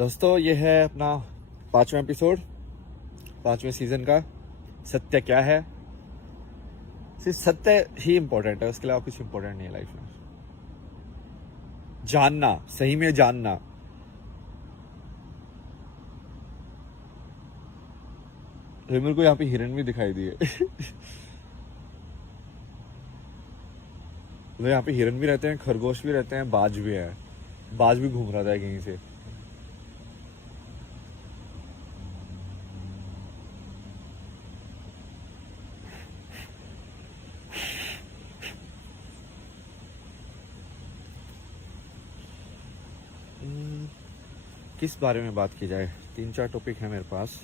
दोस्तों ये है अपना 5वां एपिसोड 5वें सीजन का। सत्य क्या है? सिर्फ सत्य ही इम्पोर्टेंट है, उसके अलावा कुछ इम्पोर्टेंट नहीं है लाइफ में। जानना, सही में जानना। मेरे को यहाँ पे हिरन भी दिखाई दिए। तो यहाँ पे हिरन भी रहते हैं, खरगोश भी रहते हैं, बाज भी है। बाज भी घूम रहा था कहीं से। किस बारे में बात की जाए? 3-4 टॉपिक है मेरे पास।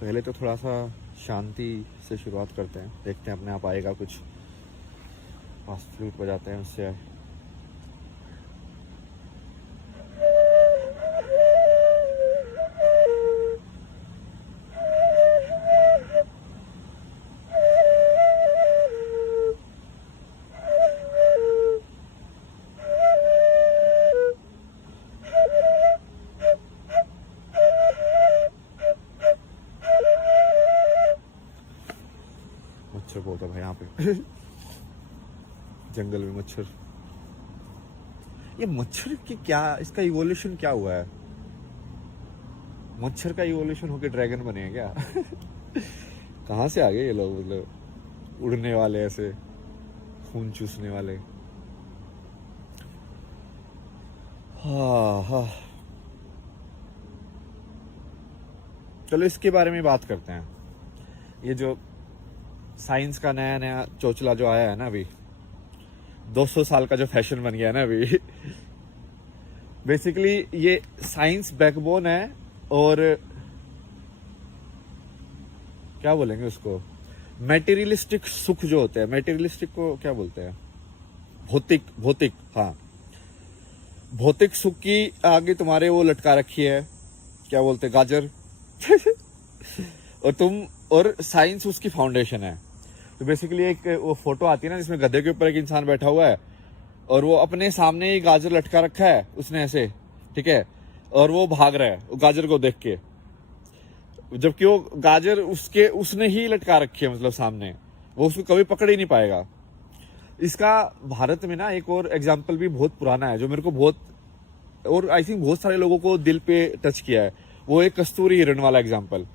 पहले तो थोड़ा सा शांति से शुरुआत करते हैं, देखते हैं अपने आप आएगा कुछ। फास्ट फ्लूट बजाते हैं उससे। मच्छर बहुत है भाई यहाँ पे। जंगल में मच्छर। ये मच्छर की क्या, इसका इवोल्यूशन क्या हुआ है? मच्छर का इवोल्यूशन होके ड्रैगन बने हैं क्या? कहाँ से आ गए ये लोग? मतलब उड़ने वाले, ऐसे खून चूसने वाले। हाँ हाँ, चलो इसके बारे में बात करते हैं। ये जो साइंस का नया नया चोचला जो आया है ना अभी, 200 साल का जो फैशन बन गया है ना अभी। बेसिकली ये साइंस बैकबोन है। और क्या बोलेंगे उसको, मेटेरियलिस्टिक सुख जो होते हैं, मेटेरियलिस्टिक को क्या बोलते हैं? भौतिक, भौतिक, हाँ। भौतिक सुख की आगे तुम्हारे वो लटका रखी है, क्या बोलते हैं, गाजर। और साइंस उसकी फाउंडेशन है। तो बेसिकली एक वो फोटो आती है ना जिसमें गधे के ऊपर एक इंसान बैठा हुआ है और वो अपने सामने ही गाजर लटका रखा है उसने ऐसे, ठीक है, और वो भाग रहा है वो गाजर को देख के, जबकि वो गाजर उसने ही लटका रखी है, मतलब सामने। वो उसको कभी पकड़ ही नहीं पाएगा। इसका भारत में ना एक और एग्जाम्पल भी बहुत पुराना है जो मेरे को बहुत, और आई थिंक बहुत सारे लोगों को दिल पे टच किया है। वो एक कस्तूरी हिरण वाला एग्जाम्पल,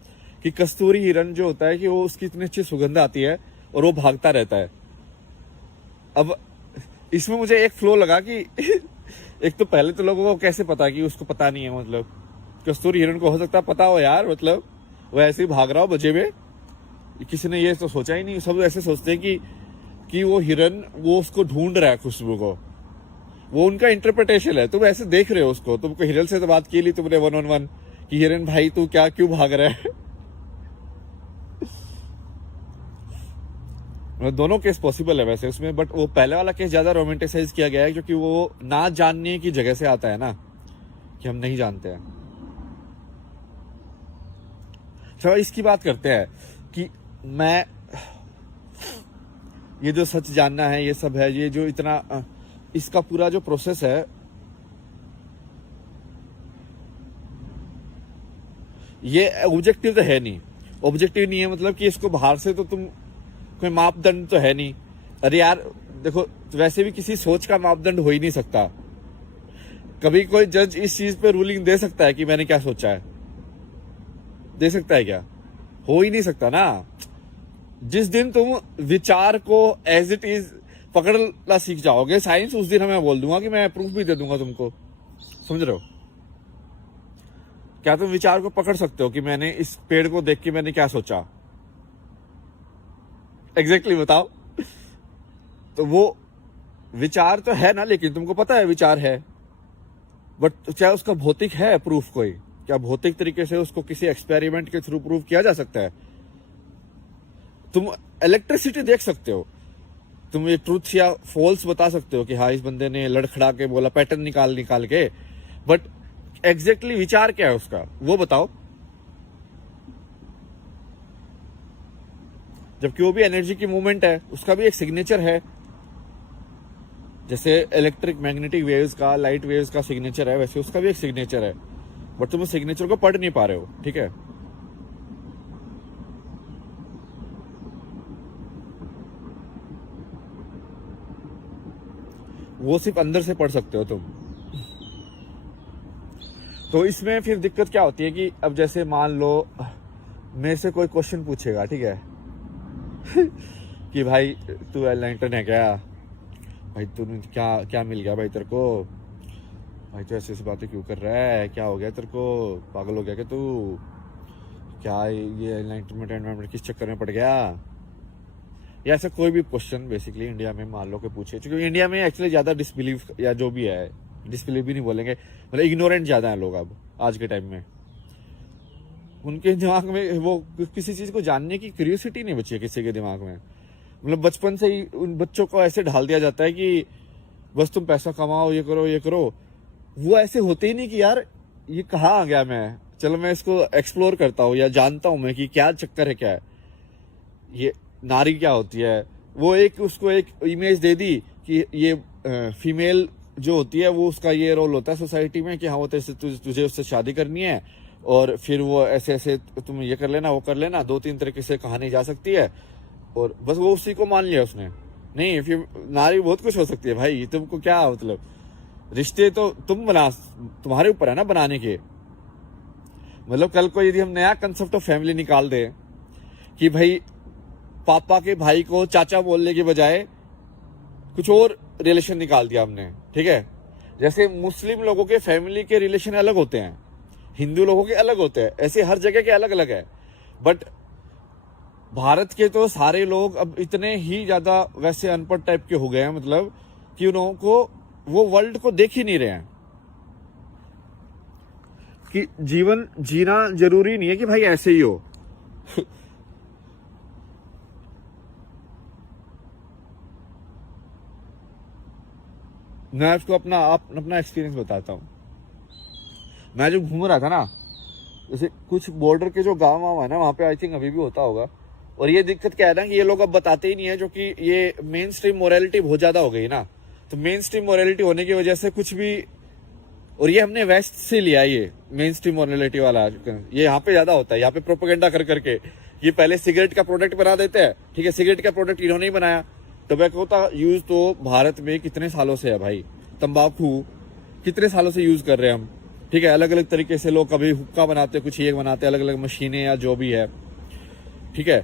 कि कस्तूरी हिरण जो होता है कि वो उसकी इतनी अच्छी सुगंध आती है और वो भागता रहता है। अब इसमें मुझे एक फ्लो लगा कि एक तो पहले तो लोगों को कैसे पता कि उसको पता नहीं है, मतलब कस्तूरी हिरण को हो सकता है पता हो यार, मतलब वो ऐसे ही भाग रहा हो बजे में। किसी ने ये तो सोचा ही नहीं। सब ऐसे सोचते हैं कि वो हिरन वो उसको ढूंढ रहा है, खुशबू को। वो उनका इंटरप्रिटेशन है। तुम ऐसे देख रहे हो उसको, तुमको हिरन से तो बात की ली तुमने 1-on-1 कि हिरन भाई तू क्या क्यों भाग रहा है? दोनों केस पॉसिबल है वैसे उसमें, बट वो पहले वाला केस ज्यादा रोमांटिसाइज किया गया है क्योंकि वो ना जानने की जगह से आता है ना, कि हम नहीं जानते हैं। चलो इसकी बात करते हैं कि मैं, ये जो सच जानना है, ये सब है, ये जो इतना इसका पूरा जो प्रोसेस है, ये ऑब्जेक्टिव तो है नहीं। ऑब्जेक्टिव नहीं है मतलब कि इसको बाहर से तो तुम, कोई मापदंड तो है नहीं। अरे यार देखो, वैसे भी किसी सोच का मापदंड हो ही नहीं सकता। कभी कोई जज इस चीज पे रूलिंग दे सकता है कि मैंने क्या सोचा है? दे सकता है क्या? हो ही नहीं सकता ना। जिस दिन तुम विचार को एज इट इज पकड़ना सीख जाओगे, साइंस, उस दिन मैं बोल दूंगा कि मैं प्रूफ भी दे दूंगा तुमको। समझ रहे हो? क्या तुम विचार को पकड़ सकते हो कि मैंने इस पेड़ को देख के मैंने क्या सोचा? एग्जैक्टली बताओ। तो वो विचार तो है ना, लेकिन तुमको पता है विचार है, बट क्या उसका भौतिक है प्रूफ? कोई क्या भौतिक तरीके से उसको किसी एक्सपेरिमेंट के थ्रू प्रूव किया जा सकता है? तुम इलेक्ट्रिसिटी देख सकते हो, तुम ये ट्रूथ या फॉल्स बता सकते हो कि हाँ इस बंदे ने लड़खड़ा के बोला, पैटर्न निकाल के, बट एग्जैक्टली विचार क्या है उसका वो बताओ। जबकि वो भी एनर्जी की मूवमेंट है, उसका भी एक सिग्नेचर है। जैसे इलेक्ट्रिक मैग्नेटिक वेव्स का, लाइट वेव्स का सिग्नेचर है, वैसे उसका भी एक सिग्नेचर है, बट तुम उस सिग्नेचर को पढ़ नहीं पा रहे हो, ठीक है। वो सिर्फ अंदर से पढ़ सकते हो तुम। तो इसमें फिर दिक्कत क्या होती है कि अब जैसे मान लो मेरे से कोई क्वेश्चन पूछेगा, ठीक है कि भाई तू एनलाइटन है क्या, भाई तूने क्या क्या मिल गया भाई तेरे को, भाई तू ऐसी ऐसी बातें क्यों कर रहा है, क्या हो गया तेरे को, पागल हो गया क्या तू, क्या ये एनलाइटनमेंट किस चक्कर में पड़ गया, या ऐसा कोई भी क्वेश्चन बेसिकली इंडिया में मान लो कि पूछे। क्योंकि इंडिया में एक्चुअली ज़्यादा डिसबिलीव या जो भी है, डिसबिलीव भी नहीं बोलेंगे, मतलब इग्नोरेंट ज़्यादा है लोग अब आज के टाइम में। उनके दिमाग में वो किसी चीज़ को जानने की क्यूरियोसिटी नहीं बची है किसी के दिमाग में। मतलब बचपन से ही उन बच्चों को ऐसे ढाल दिया जाता है कि बस तुम पैसा कमाओ, ये करो ये करो। वो ऐसे होते ही नहीं कि यार ये कहाँ आ गया मैं, चलो मैं इसको एक्सप्लोर करता हूँ या जानता हूँ मैं कि क्या चक्कर है, क्या है ये नारी क्या होती है। वो एक उसको एक इमेज दे दी कि ये फीमेल जो होती है वो उसका ये रोल होता है सोसाइटी में कि हाँ वो तुझे उससे शादी करनी है और फिर वो ऐसे ऐसे तुम ये कर लेना वो कर लेना, 2-3 तरीके से कहानी जा सकती है और बस वो उसी को मान लिया उसने। नहीं, फिर नारी बहुत कुछ हो सकती है भाई, तुमको क्या मतलब, रिश्ते तो तुम बना, तुम्हारे ऊपर है ना बनाने के। मतलब कल को यदि हम नया कंसेप्ट ऑफ फैमिली निकाल दे कि भाई पापा के भाई को चाचा बोलने के बजाय कुछ और रिलेशन निकाल दिया हमने, ठीक है। जैसे मुस्लिम लोगों के फैमिली के रिलेशन अलग होते हैं, हिंदू लोगों के अलग होते हैं, ऐसे हर जगह के अलग अलग है। बट भारत के तो सारे लोग अब इतने ही ज्यादा वैसे अनपढ़ टाइप के हो गए हैं, मतलब कि उन लोगों को वो वर्ल्ड को देख ही नहीं रहे हैं कि जीवन जीना जरूरी नहीं है कि भाई ऐसे ही हो। मैं आपको अपना एक्सपीरियंस बताता हूँ। मैं जो घूम रहा था ना, जैसे कुछ बॉर्डर के जो गांव वाँव है ना, वहाँ पे आई थिंक अभी भी होता होगा। और ये दिक्कत क्या है ना कि ये लोग अब बताते ही नहीं है, जो कि ये मेन स्ट्रीम मोरालिटी बहुत ज्यादा हो गई ना। तो मेन स्ट्रीम मोरालिटी होने की वजह से कुछ भी, और ये हमने वेस्ट से लिया, ये मेन स्ट्रीम मोरालिटी वाला ये यहाँ पे ज्यादा होता है। यहाँ पे प्रोपेगेंडा कर करके ये पहले सिगरेट का प्रोडक्ट बना देते हैं, ठीक है। सिगरेट का प्रोडक्ट इन्होंने ही बनाया। टोबैको का यूज तो भारत में कितने सालों से है भाई, तंबाकू कितने सालों से यूज कर रहे हैं हम, ठीक है। अलग अलग तरीके से लोग कभी हुक्का बनाते, कुछ ये बनाते, अलग अलग मशीनें या जो भी है, ठीक है।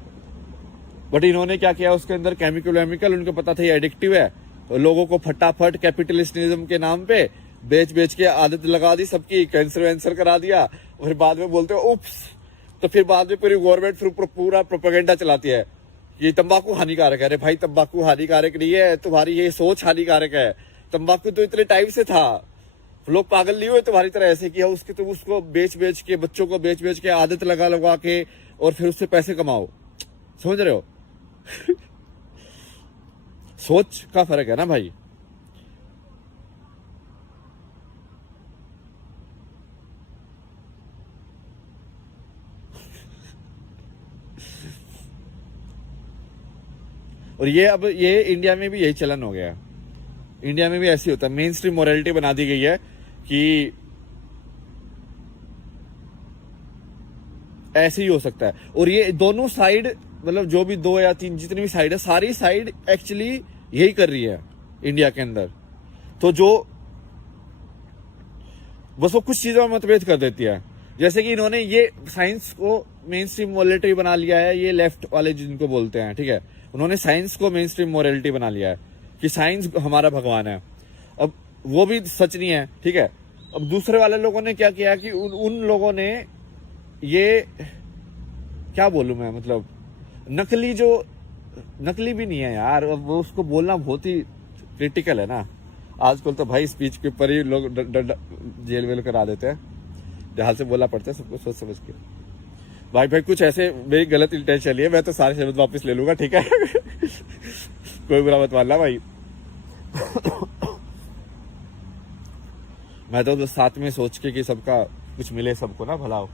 बट इन्होंने क्या किया, उसके अंदर केमिकल उनको पता था ये एडिक्टिव है, लोगों को फटाफट कैपिटलिस्टिज्म के नाम पे बेच बेच के आदत लगा दी, सबकी कैंसर वैंसर करा दिया। और बाद में बोलते हो उप्स, तो फिर बाद में पूरी गवर्नमेंट पूरा प्रोपेगेंडा चलाती है ये तंबाकू हानिकारक है। अरे भाई तंबाकू हानिकारक नहीं है, तुम्हारी ये सोच हानिकारक है। तंबाकू तो इतने टाइम से था, लोग पागल नहीं हुए तुम्हारी तरह ऐसे किया उसके, तुम उसको बेच बेच के, बच्चों को बेच बेच के, आदत लगा के, और फिर उससे पैसे कमाओ। समझ रहे हो सोच का फर्क है ना भाई। और ये अब ये इंडिया में भी यही चलन हो गया। इंडिया में भी ऐसी होता है, मेन स्ट्रीम मोरालिटी बना दी गई है कि ऐसे ही हो सकता है। और ये दोनों साइड, मतलब जो भी 2 या 3 जितनी भी साइड है, सारी साइड एक्चुअली यही कर रही है इंडिया के अंदर। तो जो बस वो कुछ चीजों में मतभेद कर देती है। जैसे कि इन्होंने ये साइंस को मेन स्ट्रीम मोरालिटी बना लिया है, ये लेफ्ट वाले जिनको बोलते हैं, ठीक है। उन्होंने साइंस को मेन स्ट्रीम मोरालिटी बना लिया है कि साइंस हमारा भगवान है। अब वो भी सच नहीं है, ठीक है। अब दूसरे वाले लोगों ने क्या किया कि उन लोगों ने ये, क्या बोलूं मैं, मतलब नकली भी नहीं है यार, अब वो उसको बोलना बहुत ही क्रिटिकल है ना। आजकल तो भाई स्पीच के ऊपर ही लोग जेल वेल करा देते हैं, ध्यान से बोलना पड़ता है सबको सोच समझ के। भाई कुछ ऐसे मेरी गलत इंटेंशन है, मैं तो सारे शब्द वापस ले लूंगा, ठीक है कोई बुरा मत मानना भाई मैं तो बस साथ में सोच के कि सबका कुछ मिले, सबको ना भला हो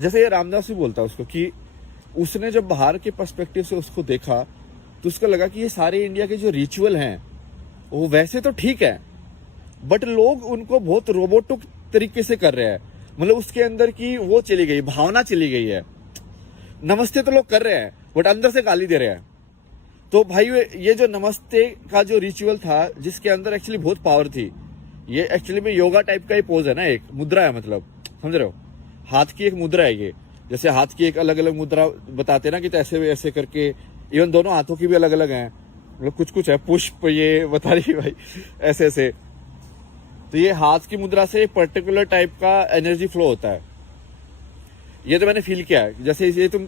जैसे ये रामदास भी बोलता है उसको कि उसने जब बाहर के पर्सपेक्टिव से उसको देखा तो उसको लगा कि ये सारे इंडिया के जो रिचुअल हैं वो वैसे तो ठीक है, बट लोग उनको बहुत रोबोटिक तरीके से कर रहे हैं। मतलब उसके अंदर की वो चली गई, भावना चली गई है। नमस्ते तो लोग कर रहे हैं बट अंदर से गाली दे रहे हैं। तो भाई ये जो नमस्ते का जो रिचुअल था, जिसके अंदर एक्चुअली बहुत पावर थी, ये एक्चुअली में योगा टाइप का ही पोज है ना, एक मुद्रा है, मतलब समझ रहे हो, हाथ की एक मुद्रा है ये। जैसे हाथ की एक अलग अलग मुद्रा बताते हैं ना कि तो ऐसे ऐसे करके, इवन दोनों हाथों की भी अलग अलग हैं, मतलब कुछ कुछ है, पुष्प ये बता रही भाई ऐसे ऐसे। तो ये हाथ की मुद्रा से एक पर्टिकुलर टाइप का एनर्जी फ्लो होता है। ये तो मैंने फील किया है। जैसे ये तुम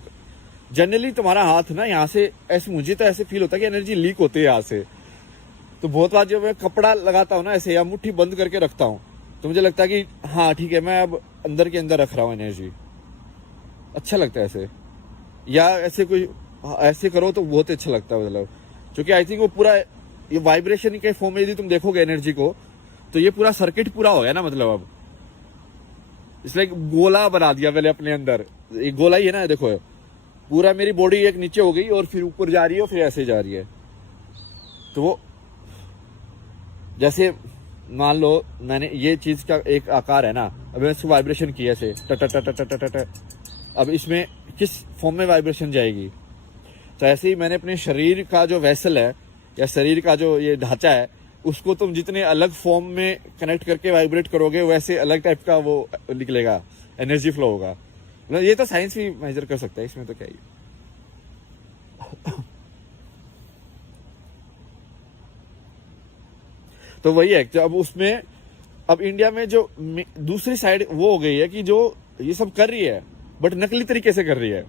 जनरली तुम्हारा हाथ ना यहाँ से ऐसे, मुझे तो ऐसे फील होता है कि एनर्जी लीक होती है यहाँ से। तो बहुत बार जब मैं कपड़ा लगाता हूँ ना ऐसे, या मुट्ठी बंद करके रखता हूँ, तो मुझे लगता है कि हाँ ठीक है, मैं अब अंदर के अंदर रख रहा हूँ एनर्जी। अच्छा लगता है ऐसे, या ऐसे कोई ऐसे करो तो बहुत अच्छा लगता है। मतलब क्योंकि आई थिंक वो पूरा ये वाइब्रेशन के फॉर्म में यदि तुम देखोगे एनर्जी को, तो ये पूरा सर्किट पूरा हो गया ना। मतलब अब इसलिए गोला बना दिया मैंने अपने अंदर, एक गोला ही है ना, देखो पूरा मेरी बॉडी एक नीचे हो गई और फिर ऊपर जा रही है और फिर ऐसे जा रही है। तो वो जैसे मान लो मैंने ये चीज का एक आकार है ना, अब मैंने इसको वाइब्रेशन किया ऐसे ट, अब इसमें किस फॉर्म में वाइब्रेशन जाएगी। तो ऐसे ही मैंने अपने शरीर का जो वेसल है या शरीर का जो ये ढांचा है, उसको तुम जितने अलग फॉर्म में कनेक्ट करके वाइब्रेट करोगे, वैसे अलग टाइप का वो निकलेगा, एनर्जी फ्लो होगा। मतलब ये तो साइंस भी मेजर कर सकता है, इसमें तो क्या ही। तो वही है। तो अब उसमें अब इंडिया में जो दूसरी साइड वो हो गई है कि जो ये सब कर रही है बट नकली तरीके से कर रही है,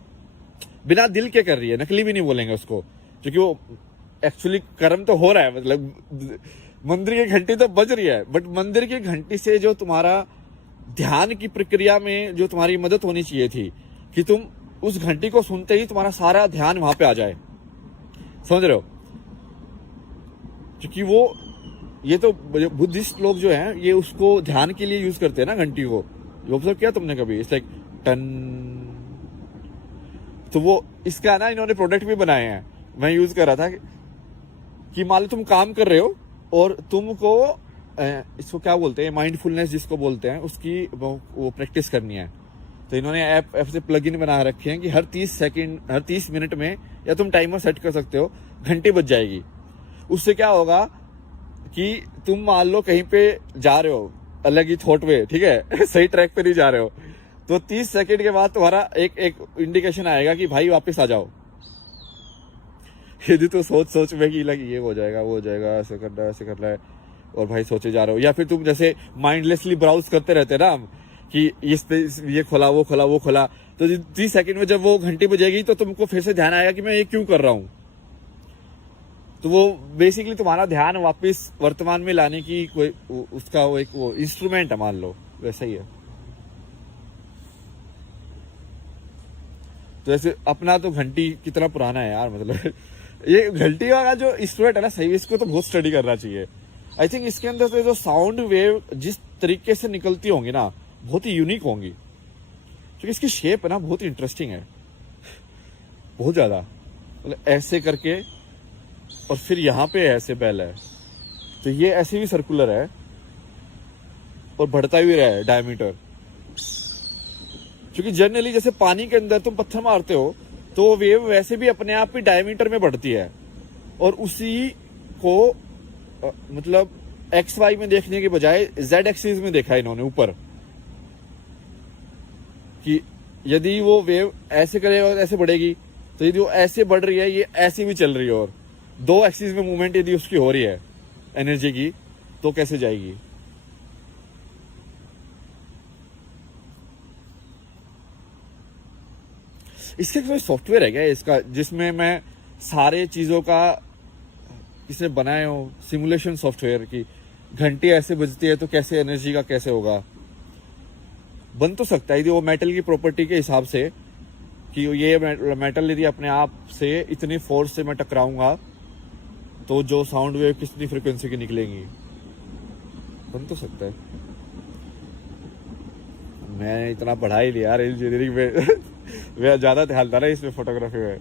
बिना दिल के कर रही है। नकली भी नहीं बोलेंगे उसको, क्योंकि वो एक्चुअली कर्म तो हो रहा है। मतलब मंदिर की घंटी तो बज रही है, बट मंदिर की घंटी से जो तुम्हारा ध्यान की प्रक्रिया में जो तुम्हारी मदद होनी चाहिए थी कि तुम उस घंटी को सुनते ही तुम्हारा सारा ध्यान वहां पे आ जाए, समझ रहे हो। क्योंकि वो ये तो बुद्धिस्ट लोग जो हैं ये उसको ध्यान के लिए यूज करते हैं ना घंटी को। ऑब्जर्व किया तुमने कभी? It's like ton. तो वो इसका ना इन्होंने प्रोडक्ट भी बनाए हैं, मैं यूज कर रहा था कि मान लो तुम काम कर रहे हो और तुमको इसको क्या बोलते हैं, माइंडफुलनेस जिसको बोलते हैं, उसकी वो प्रैक्टिस करनी है। तो इन्होंने ऐप से प्लग इन बना रखे हैं कि हर 30 सेकंड, हर 30 मिनट में, या तुम टाइमर सेट कर सकते हो, घंटी बज जाएगी। उससे क्या होगा कि तुम मान लो कहीं पे जा रहे हो अलग ही थॉट में, ठीक है सही ट्रैक पे नहीं जा रहे हो, तो 30 सेकंड के बाद तुम्हारा एक इंडिकेशन आएगा कि भाई वापस आ जाओ। यदि तो सोच में कि लगे ये हो जाएगा, वो हो जाएगा, ऐसे करना है, ऐसे करना है, और भाई सोचे जा रहे हो। या फिर तुम जैसे माइंडलेसली ब्राउज करते रहते ना हम, कि इस पे ये खोला, वो खोला, वो खोला, तो 30 सेकंड में जब वो घंटी बजेगी तो तुमको फिर से ध्यान आएगा कि मैं ये क्यों कर रहा हूं। तो वो बेसिकली तुम्हारा ध्यान वापस वर्तमान में लाने की कोई उसका वो एक वो इंस्ट्रूमेंट है, मान लो वैसा ही है। तो ऐसे अपना तो घंटी कितना पुराना है यार, मतलब ये घंटी का जो इंस्ट्रूमेंट है ना, सही इसको तो बहुत स्टडी करना चाहिए। आई थिंक इसके अंदर से जो साउंड वेव जिस तरीके से निकलती होंगी ना, बहुत ही यूनिक होंगी, क्योंकि इसकी शेप है ना बहुत इंटरेस्टिंग है, बहुत ज्यादा। मतलब ऐसे करके और फिर यहाँ पे ऐसे बेल है, तो ये ऐसे भी सर्कुलर है और बढ़ता भी रहा है डायमीटर। क्योंकि जनरली जैसे पानी के अंदर तुम पत्थर मारते हो तो वेव वैसे भी अपने आप ही डायमीटर में बढ़ती है, और उसी को मतलब XY में देखने के बजाय Z एक्सिस में देखा इन्होंने ऊपर, कि यदि वो वेव ऐसे करेगा और ऐसे बढ़ेगी, तो यदि वो ऐसे बढ़ रही है, ये ऐसे भी चल रही है, और 2 एक्सिस में मूवमेंट यदि उसकी हो रही है एनर्जी की, तो कैसे जाएगी। इसका कोई सॉफ्टवेयर है क्या इसका, जिसमें मैं सारे चीजों का किसने बनाए हो सिमुलेशन सॉफ्टवेयर की, घंटी ऐसे बजती है तो कैसे एनर्जी का कैसे होगा। बन तो सकता है यदि वो मेटल की प्रॉपर्टी के हिसाब से, कि ये मेटल यदि अपने आप से इतनी फोर्स से मैं टकराऊंगा तो जो साउंड वेव कितनी फ्रिक्वेंसी की निकलेंगी, बन तो सकता है। मैं इतना पढ़ा ही लिया यार इंजीनियरिंग में वे ज्यादा ध्यान था ना इसमें फोटोग्राफी में।